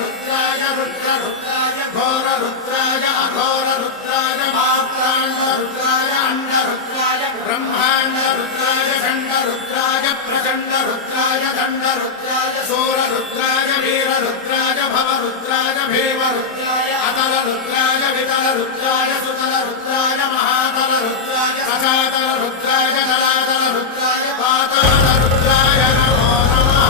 रुद्राय रुद्ररुद्राय घोररुद्राय अघोररुद्राय मात्राण्डरुद्राय अण्डरुद्राय ब्रह्माण्डरुद्राय खण्डरुद्राय प्रचण्डरुद्राय दण्डरुद्राय शूररुद्राय वीररुद्राय भवरुद्राय भीमरुद्राय अतलरुद्राय वितलरुद्राय सुतलरुद्राय महातलरुद्राय सचातलरुद्राय जलातलरुद्राय पातालरुद्राय नमो नमः।